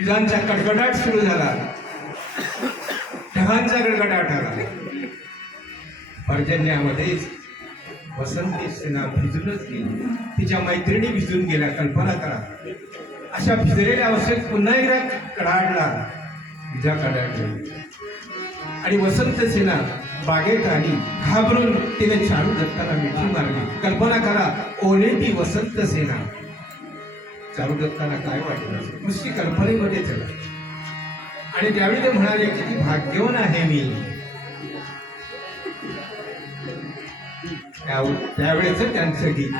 विजांचा कडकडाट सुरू झाला. ढगांचा गडगडाट आला. पर्जन्यामध्येच वसंती सेना भिजूनच गेली. तिच्या मैत्रिणी भिजून गेल्या. कल्पना करा. अशा भिजलेल्या अवस्थेत पुन्हा एकदा कडाडला. विजा कडाडली. आणि वसंत सेना बागेत आली. घाबरून तिने चारू दत्ताला मिठी मारली. कल्पना करा. ओले ती वसंत सेना. चालू दत्ताला काय वाटलं? नुसती कल्पनेमध्ये चला. आणि त्यावेळी ते म्हणाले किती भाग्यवान आहे मी. त्या- त्यावेळेच त्यांचं गीत.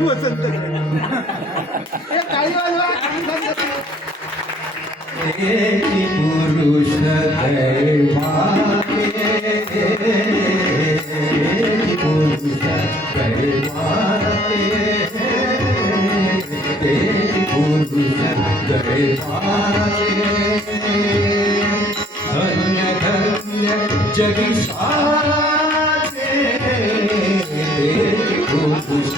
वसंत. पुरुष दैवाने धन्य धन्य जगी सारे पुरुष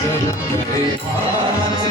Hare